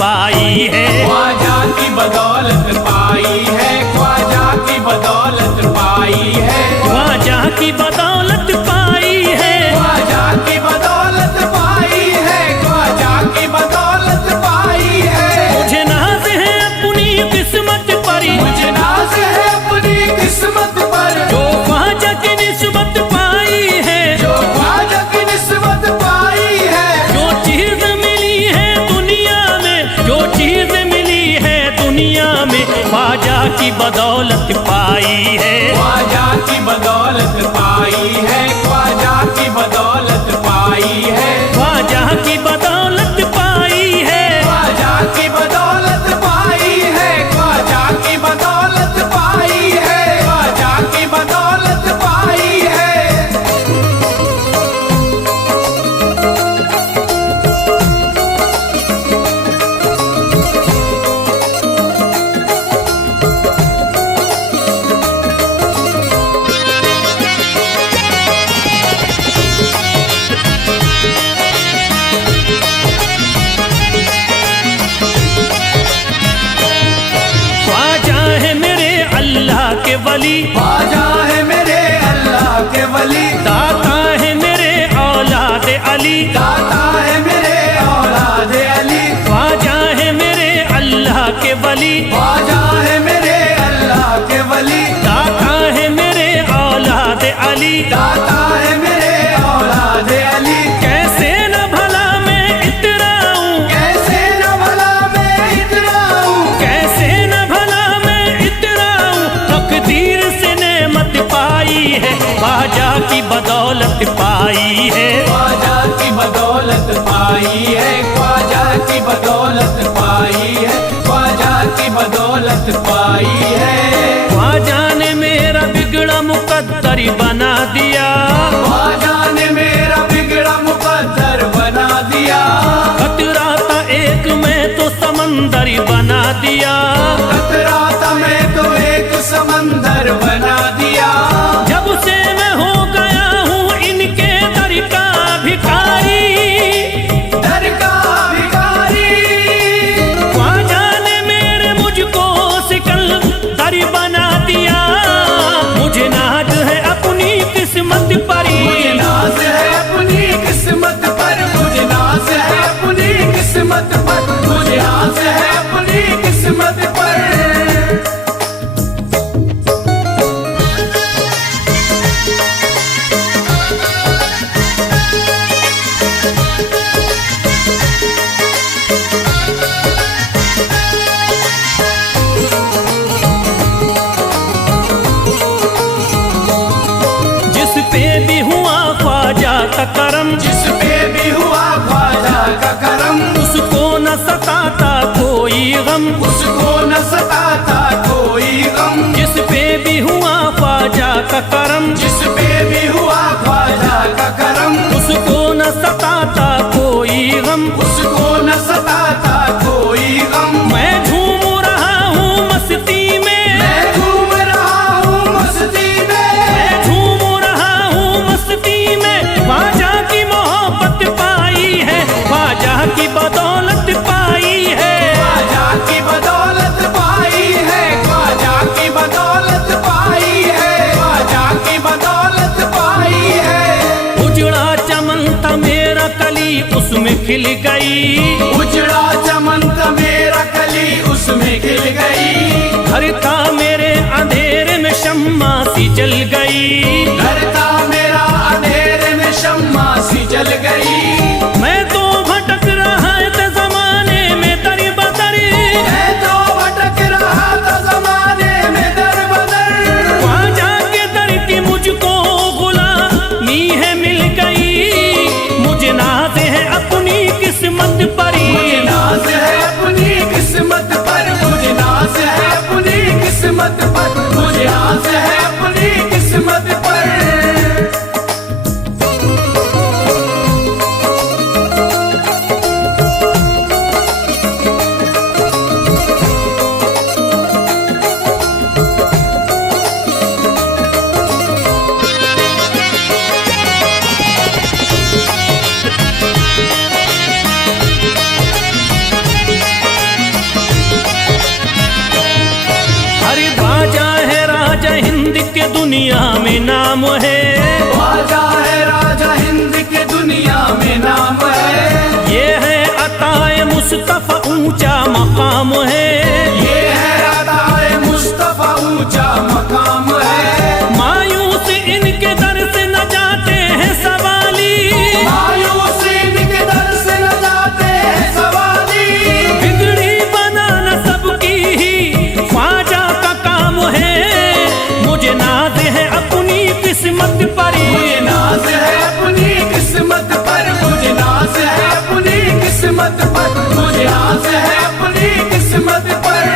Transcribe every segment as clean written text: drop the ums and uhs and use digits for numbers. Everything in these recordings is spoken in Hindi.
पाई है। ख्वाजा की बदौलत पाई है, ख्वाजा की बदौलत पाई है, ख्वाजा की बदौलत पाई है, ख्वाजा की बदौलत पाई है, ख्वाजा की बदौलत पाई है। मुझे नाज है अपनी किस्मत पर, मुझे नाज है अपनी किस्मत पर, जो ख्वाजा की निस्बत पाई है, जो ख्वाजा की निस्बत पाई है। जो चीज मिली है दुनिया में, जो चीज मिली है दुनिया में, ख्वाजा की बदौलत पाई है। ख्वाजा की बदौलत पाई है, ख्वाजा की बदौलत पाई है, ख्वाजा की बदौलत पाई है, ख्वाजा की बदौलत पाई है, ख्वाजा की बदौलत पाई है, ख्वाजा की बदौलत पाई है। ख्वाजा है मेरे अल्लाह के वली, ख्वाजा है मेरे अल्लाह के वली, दाता है मेरे औलाद अली, दाता है मेरे औलाद अली, ख्वाजा है मेरे अल्लाह के वली, ख्वाजा है मेरे अल्लाह के वली, दाता है मेरे औलाद अली। दाता है मेरे औलाद अली। कैसे न भला मैं इतराऊं, कैसे न भला मैं इतराऊं, कैसे न भला मैं इतराऊं, तकदीर से नेमत पाई है, ख्वाजा की बदौलत पाई है। ख्वाजा की बदौलत पाई है, ख्वाजा की बदौलत पाई है, ख्वाजा की बदौलत पाई है। ख्वाजा ने मेरा बिगड़ा मुकद्दर बना दिया, ख्वाजा ने मेरा बिगड़ा मुकद्दर बना दिया, खतरा था एक मैं तो समंदर बना दिया। खतरा था मैं तो एक समंदर बना दिया। जब से मैं हो गया हूँ इनके दर का भिखारी, दर का भिखारी, ख्वाजा ने मेरे मुझको सिकंदर बना दिया। मुझे नाज है अपनी किस्मत पर, मुझे नाज है अपनी किस्मत पर, मुझे नाज है अपनी किस्मत पर, मुझे नाज है अपनी किस्मत पर। जिस पे भी हुआ ख्वाजा का करम, जिस पे भी हुआ ख्वाजा का करम, उसको न सताता कोई गम, उसको न सताता कोई गम। जिस पे भी हुआ ख्वाजा का करम, जिस पे भी हुआ ख्वाजा का करम, उसको न सताता कोई गम। उसको न सताता कोई गम। मैं झूम रहा हूँ मस्ती में, मैं घूम रहा हूँ मस्ती में, मैं झूम रहा हूँ मस्ती में, ख्वाजा की मोहब्बत पाई है, ख्वाजा की बदौलत पाई है। ख्वाजा की बदौलत पाई है, ख्वाजा की बदौलत पाई है, ख्वाजा की बदौलत पाई है। उजड़ा चमन था मेरा कली उसमें खिल गई, उजड़ा चमन था मेरा कली उसमें खिल गई। घर था मेरे अंधेरे में शम्मा सी जल गई, घर था मेरा अंधेरे में शम्मा सी जल गई। मैं तो भटक रहा था जमाने में दर बदर, मैं तो भटक रहा था जमाने में दर बदर। ख्वाजा के दर की मुझको गुलामी है मिल गई। मुझे नाज है अपनी किस्मत पर, के दुनिया में नाम है। ख्वाजा है राजा हिंद के दुनिया में नाम है। ये है अताए मुस्तफा ऊंचा मकाम है। ये है अताए मुस्तफा ऊंचा मकाम है। मायूस इनके दर से न जाते हैं सवाली। मायूस इनके दर से न जाते हैं सवाली। बिगड़ी बनाना सबकी ही ख्वाजा का काम है। मुझे नाज है अपनी किस्मत पर। मुझे नाज है अपनी किस्मत पर। मुझे नाज है अपनी किस्मत पर। मुझे नाज है अपनी किस्मत पर।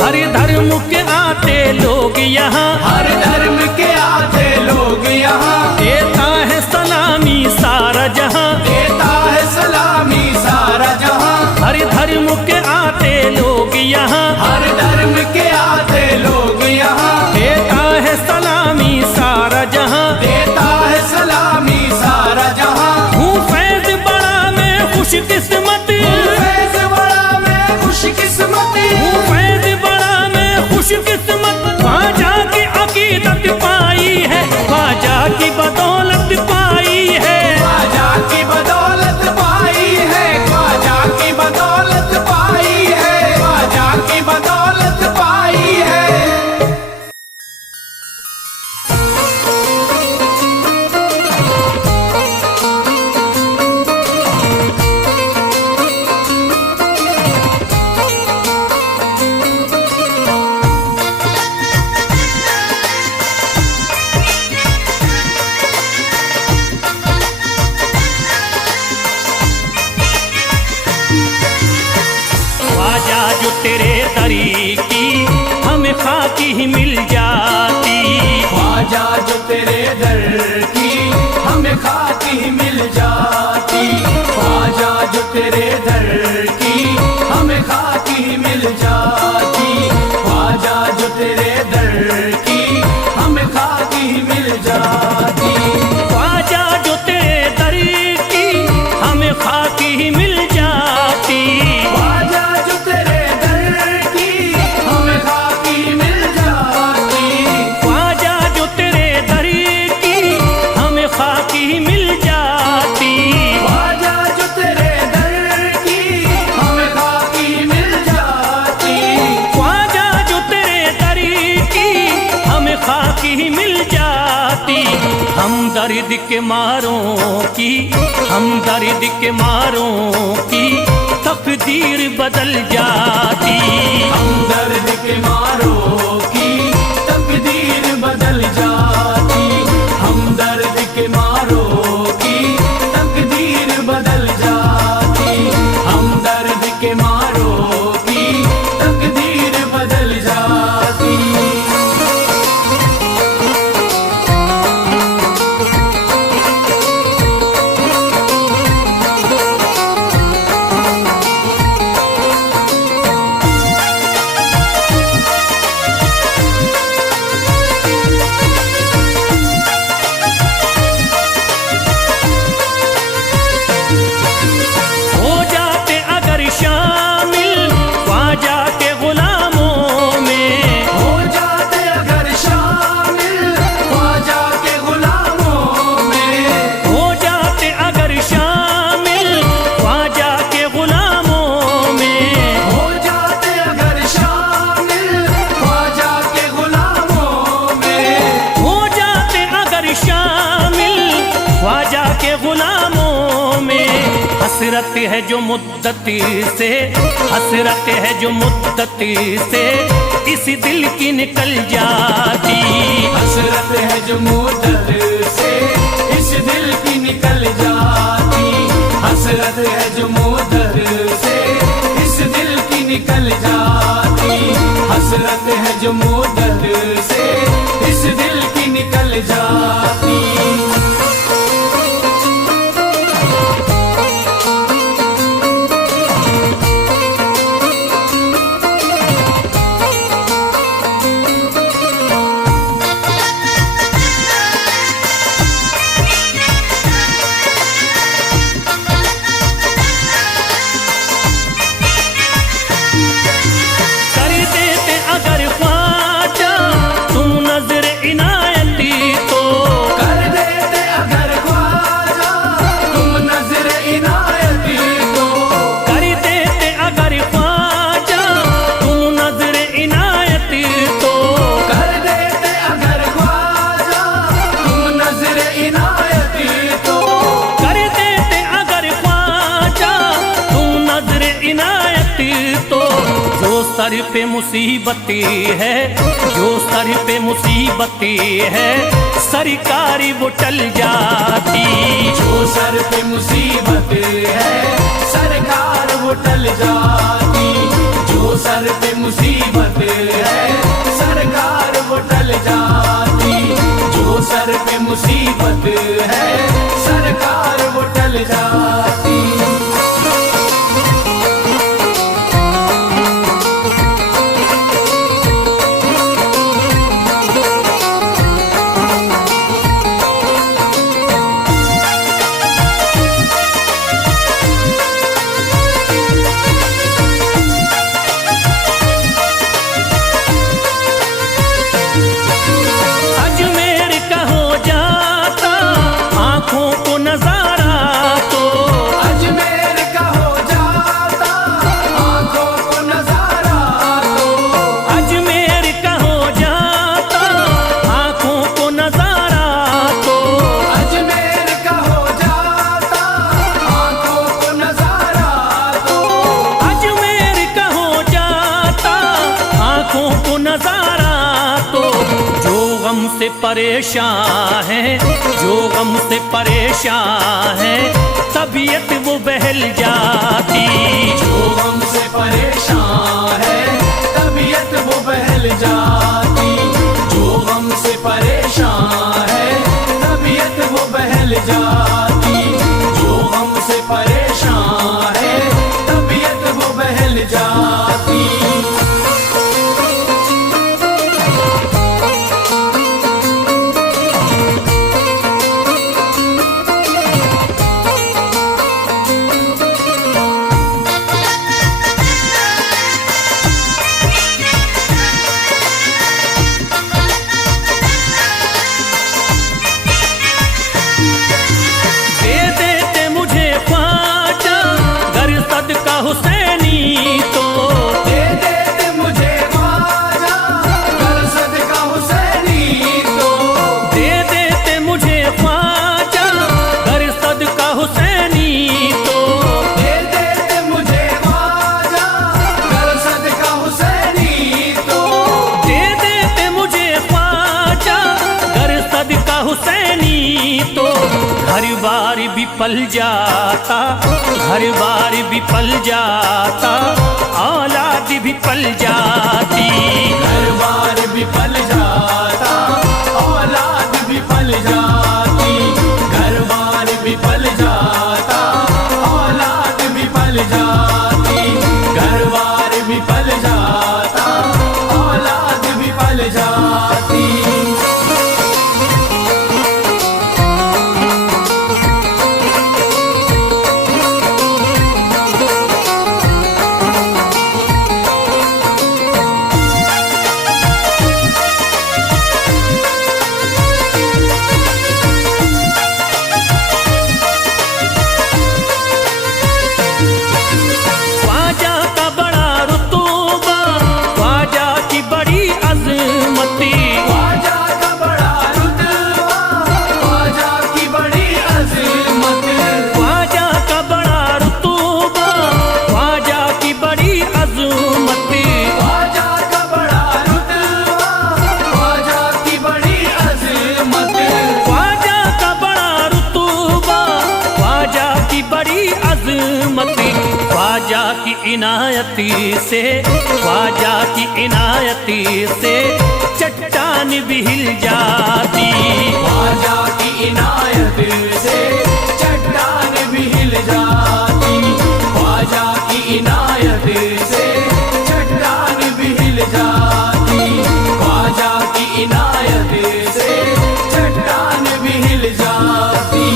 हर धर्म के आते लोग यहाँ। हर धर्म के आते लोग यहाँ। देता है सलामी सारा जहाँ। देता है सलामी सारा जहाँ। हर धर्म के आते लोग यहाँ। हर धर्म के आते लोग यहाँ। देता है सलामी सारा जहाँ। देता है सलामी सारा जहाँ। हूँ फैज बड़ा मैं खुशकिस्मत। फैज बड़ा मैं खुशकिस्मत। हूँ फैज बड़ा मैं खुशकिस्मत। ख्वाजा की अकीदत पाई है। ख्वाजा की बदौलत पाई है। ख्वाजा की बदौलत पाई है। ख्वाजा की बदौलत पाई है। ख्वाजा की बदौलत पाई है। ख्वाजा जो तेरे दरी की हमें खाकी ही मिल जाती। ख्वाजा जो तेरे दर की हमें खाकी ही मिल जाती। ख्वाजा जो तेरे दर की हमें खाकी ही मिल जाती। ख्वाजा जो तेरे दर की हमें खाकी ही मिल जाती। ख्वाजा जो तेरे दरी की हमें खाकी ही मिल जाती। ख्वाजा जो तेरे दर की हमें खाकी मिल जाती। ख्वाजा जो तेरे दरी की हमें खाकी ही मिल जाती। ख्वाजा जो तेरे दर की हमें खाकी मिल जाती। ख्वाजा जो तेरे दरी की हमें खाकी ही मिल जाती। हम दर्द के मारों की, हम दर्द के मारों की तकदीर बदल जाती। हम दर्द के मारों की तकदीर बदल जाती। हम दर्द के मारों की तकदीर बदल जाती। हम दर्द के मारों की तकदीर बदल जाती। हो जाते अगर शामिल ख्वाजा के गुलामों में। हो जाते अगर शामिल ख्वाजा के गुलामों में। हो जाते अगर शामिल ख्वाजा के गुलामों में। हो जाते अगर शामिल ख्वाजा के गुलामों में। हो जाते अगर शामिल ख्वाजा के गुलामों में। हसरत है जो मुद्दत से, हसरत है जो मुद्दत से इस दिल की निकल जाती। हसरत है जो मुद्दत से इस दिल की निकल जाती। हसरत है जो मुद्दत से इस दिल की निकल जाती। हसरत है जो मुद्दत से इस दिल की निकल जाती। कर देते अगर ख्वाजा सर पे मुसीबतें है, जो सर पे मुसीबतें है, सरकारी वो टल जाती। जो सर पे मुसीबत है सरकार वो टल जाती। जो सर पे मुसीबत है सरकार वो टल जाती। जो सर पे मुसीबत है सरकार वो टल जाती। अजमेर का हो जाता आंखों को नजारा तो, अजमेर का हो जाता आंखों को नजारा तो। अजमेर का हो जाता आंखों को नजारा तो, अजमेर का हो जाता आंखों को नजारा तो। अजमेर का हो जाता आंखों को नजारा तो। जो गम से परेशान है, जो गम से परेशान है, तबीयत वो बहल जाती। जो गम से परेशान है तबीयत वो बहल जाती। जो गम से परेशान है तबीयत वो बहल जाती। जो गम से परेशान है तबीयत वो बहल जाती। दे देते मुझे ख्वाजा गर सदका हुसैनी तो, दे देते मुझे ख्वाजा गर सदका हुसैनी तो। दे देते मुझे ख्वाजा गर सदका हुसैनी तो, दे देते मुझे ख्वाजा गर सदका हुसैनी तो। दे देते मुझे ख्वाजा गर सदका हुसैनी तो। घर बार भी पल जाता, घर बार भी पल जाता, औलाद भी पल जाती। घर बार भी पल जाता औलाद भी पल जाती। घर बार भी पल जाता औलाद भी पल जाती। घर बार भी पल जाता औलाद भी पल जाती। ख्वाजा का बड़ा रुतबा, ख्वाजा की बड़ी अजमती। ख्वाजा का बड़ा रुतबा ख्वाजा की बड़ी अज़मत। ख्वाजा का बड़ा रुतबा, ख्वाजा की बड़ी अजमती। ख्वाजा का बड़ा रुतबा ख्वाजा की बड़ी अज़मत। ख्वाजा का बड़ा रुतबा, ख्वाजा की बड़ी अजमती। ख्वाजा की इनायती से, ख्वाजा की इनायती से चट्टान भी हिल जाती। ख्वाजा की इनायत से चट्टान भी हिल जाती। ख्वाजा की इनायत से चट्टान भी हिल जाती। ख्वाजा की इनायत से चट्टान भी हिल जाती।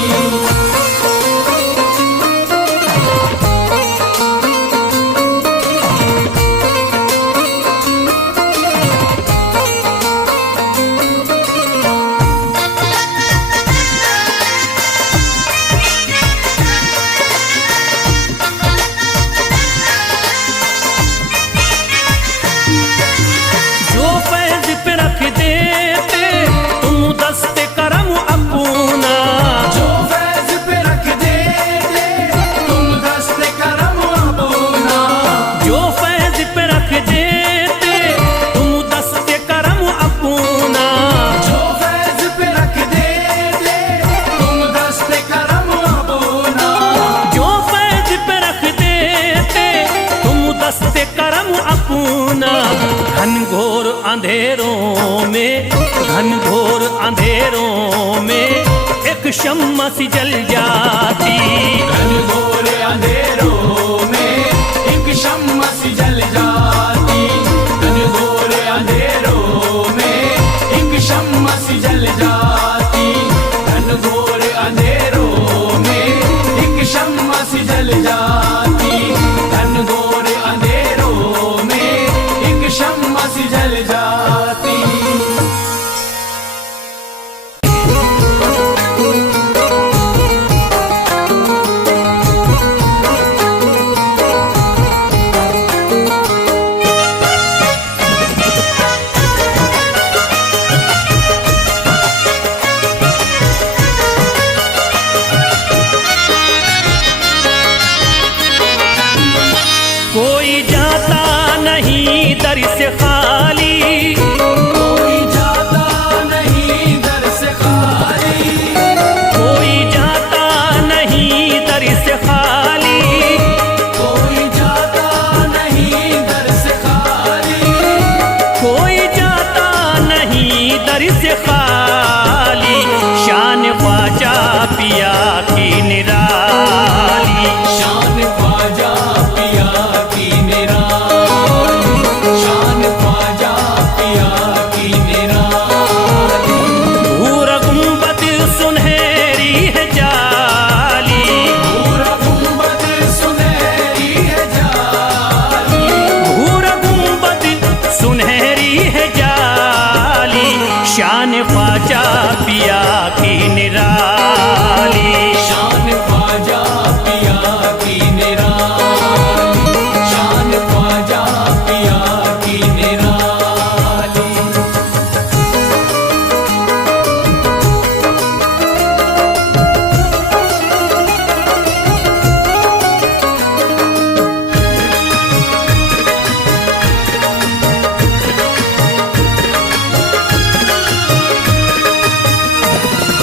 अंधेरों में, घनघोर अंधेरों में एक शम्मा सी जल जाती। घनघोर अंधेरों में एक शम्मा सी जल जाती। घनघोर अंधेरों में एक शम्मा सी जल जाती। घनघोर अंधेरों में एक शम्मा सी जल जाती। घनघोर अंधेरों में एक शम्मा सी जल जाती। कोई जाता नहीं दर से खाली, कोई जाता नहीं दर से खाली। कोई जाता नहीं दर से खाली, कोई जाता नहीं दर से खाली। कोई जाता नहीं दर से खाली। शान ख्वाजा पिया की निराली, शान ख्वाजा पिया की निराली। शान ख्वाजा पिया की निराली। भूरा गुंबद सुनहरी है जाली, पूरा गुंबद सुनहरी है जाली। भूरा गुंबद सुनहरी है जाली। शान ख्वाजा पिया की निराली, शान ख्वाजा पिया की निराली। शान ख्वाजा पिया की निराली।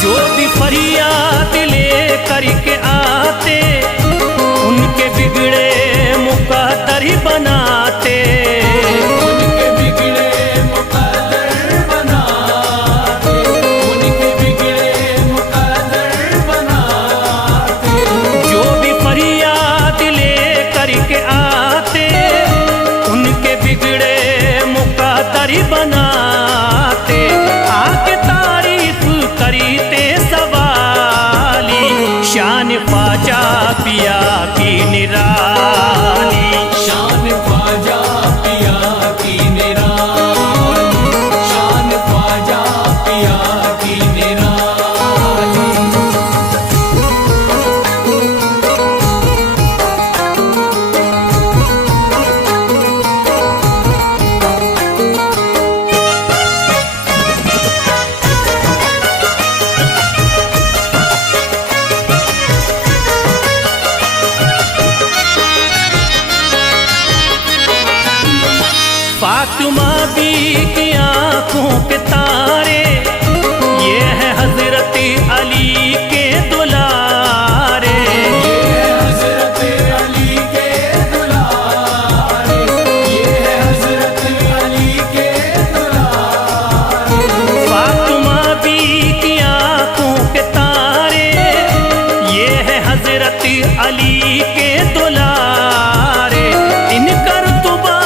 जो भी फरियाद ले करके आते, उनके बिगड़े मुकद्दर बनाते। उनके बिगड़े मुकद्दर बनाते। उनके बिगड़े मुकद्दर बनाते। जो भी फरियाद ले करके आते, उनके बिगड़े मुकद्दर बनाते। आके तारीफ करते सवाली। शान ख्वाजा पिया की निराली, शान ख्वाजा पिया की निराली। शान ख्वाजा पिया की निराली। फातिमा बी की आंखों के तारे, ये है हजरत अली के दुलारे। ये है हजरत अली के दुलारे। ये है हजरत अली के दुलारे। फातिमा बी की आंखों के तारे, ये है हजरत अली के दुलारे। इनका रुतबा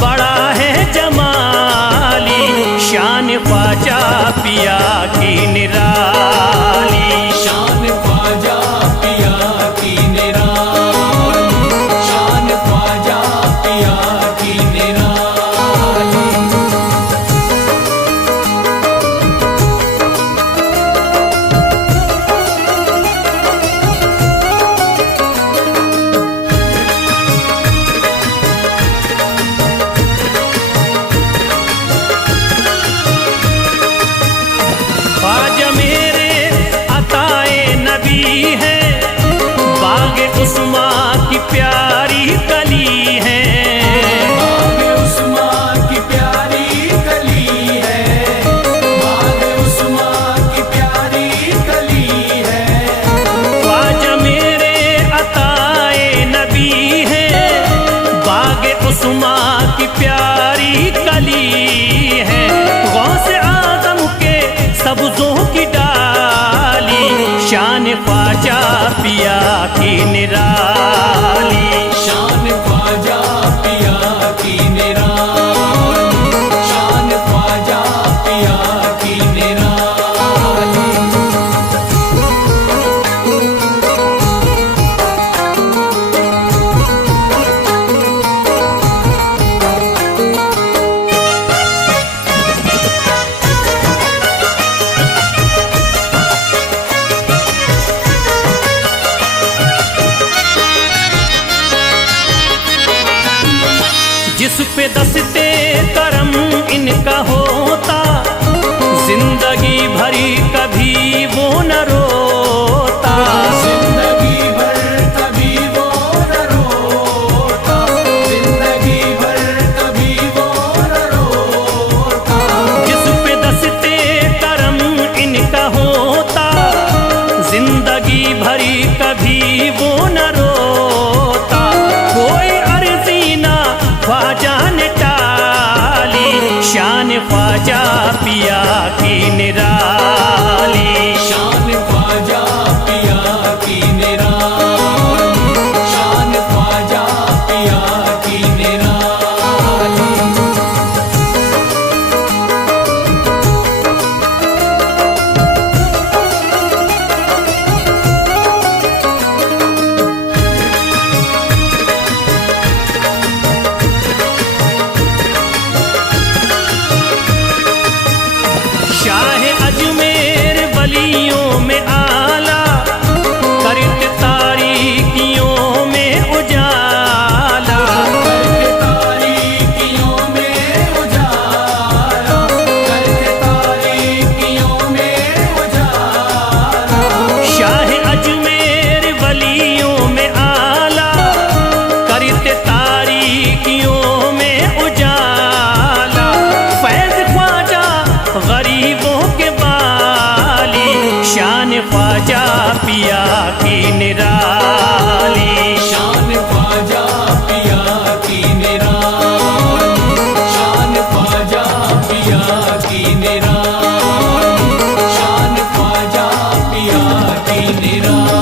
बड़ा है जमाली। शान ख्वाजा पिया की निराली, शान ख्वाजा पिया की निराली। शान ख्वाजा पिया की निराली। ख्वाजा मेरे अताए नबी है, बाग उस्मा की प्यारी कली है। बाग उस्मा की प्यारी कली है। बाग उस्मा की प्यारी कली है। ख्वाजा मेरे अताए नबी है, बाग उस्मा की प्यारी कली ख्वाजा पिया की निराली। शान ख्वाजा पिया की निराली, शान ख्वाजा पिया की निराली। जिस पे दस्ते करम इनका होता, जिंदगी भरी कभी वो न रोता। जिंदगी भर कभी वो न रोता, जिंदगी भर कभी वो न रोता। जिस पे दस्ते करम इनका होता, जिंदगी भरी कभी वो न रोता। कोई अर्जी ना ख्वाजा ने टाली, शान ख्वाजा पिया की निराली। शान ख्वाजा पिया की निराली, शान ख्वाजा पिया की निराली। शाह अजमेर वलियों में आला, करते तारीकियों में उजाला। करके तारीकियों में उजाला, करके तारीकियों में उजाला। शाह अजमेर वलियों में आला, करते तारीकियों में उजाला। फैज ख्वाजा गरीबों के बाली, शान ख्वाजा पिया की निराली। शान ख्वाजा पिया की निराली, शान ख्वाजा पिया की निराली, शान ख्वाजा पिया की निराली।